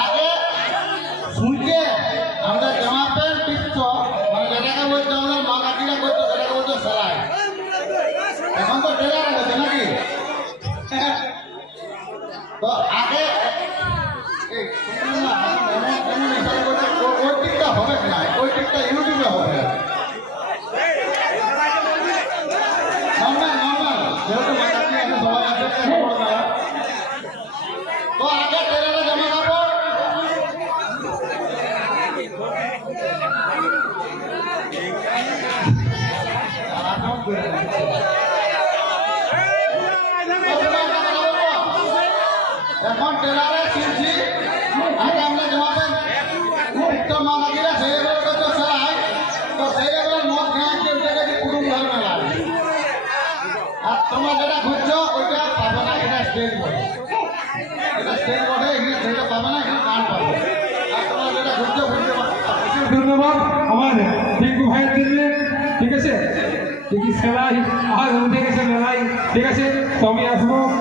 আগে শুনছে, আমাদের জামা প্যান্ট টিপছ মানে যেটাকে বলছে আমাদের মা কাকিরা করতো সেটাকে বলতো সেলাই এখন তো টেলার আছে নাকি? তো আগে এখন টেলারে কিনছি আগে আমরা জামা প্যান্ট তো মা কাকিরা সেই এবার করতো সেলাই, তো সেই এবার মদ খেয়ে চলতে গেছে কুটুম ঘর মেলা আর তোমরা যেটা খুঁজছো, ওইটা পাবে না এটা স্টেজ বোর্ড এটা স্টেজ বোর্ডে এখানে সেটা পাবে না এখানে গান পাবে আর তোমরা যেটা খুঁজছো খুঁজতে পারবে ধন্যবাদ আমার টিঙ্কু ভাইয়ের জন্য, ঠিক আছে? কি সেলাই আর উঠে গেছে মেলাই। ঠিক আছে? তো আসব।